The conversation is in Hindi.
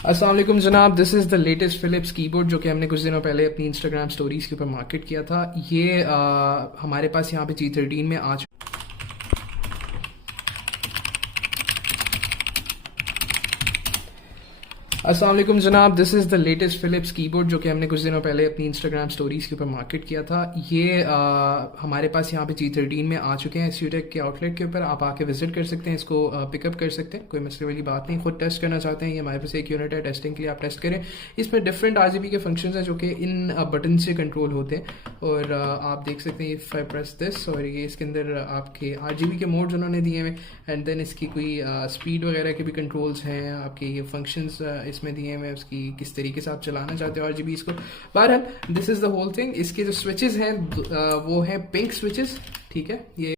अस्सलाम वालेकुम जनाब, this is the latest Philips keyboard जो कि हमने कुछ दिनों पहले अपनी इंस्टाग्राम स्टोरीज के ऊपर मार्केट किया था। ये हमारे पास यहाँ पे G13 में आ अस्सलाम वालेकुम जनाब, this is the latest Philips keyboard जो कि हमने कुछ दिनों पहले अपनी इंस्टाग्राम स्टोरीज के ऊपर मार्केट किया था। ये हमारे पास यहाँ पे G13 में आ चुके हैं SUTEC के आउटलेट के ऊपर। आप आके विजिट कर सकते हैं, इसको पिकअप कर सकते हैं, कोई मसले वाली बात नहीं। खुद टेस्ट करना चाहते हैं, ये हमारे पास एक यूनिट है, टेस्टिंग के लिए आप टेस्ट करें। इसमें डिफरेंट RGB के फंक्शन हैं जो कि इन बटन से कंट्रोल होते हैं और आप देख सकते हैं इफ आई प्रेस दिस, और ये इसके अंदर आपके RGB के मोड्स उन्होंने दिए हुए, एंड देन इसकी कोई स्पीड वगैरह के भी कंट्रोल्स हैं, आपके ये फंक्शंस इसमें दिए हुए, उसकी किस तरीके से आप चलाना चाहते हो RGB इसको। बहरहाल this is the whole thing. इसके जो स्विचेस हैं वो हैं पिंक स्विचेस, ठीक है। ये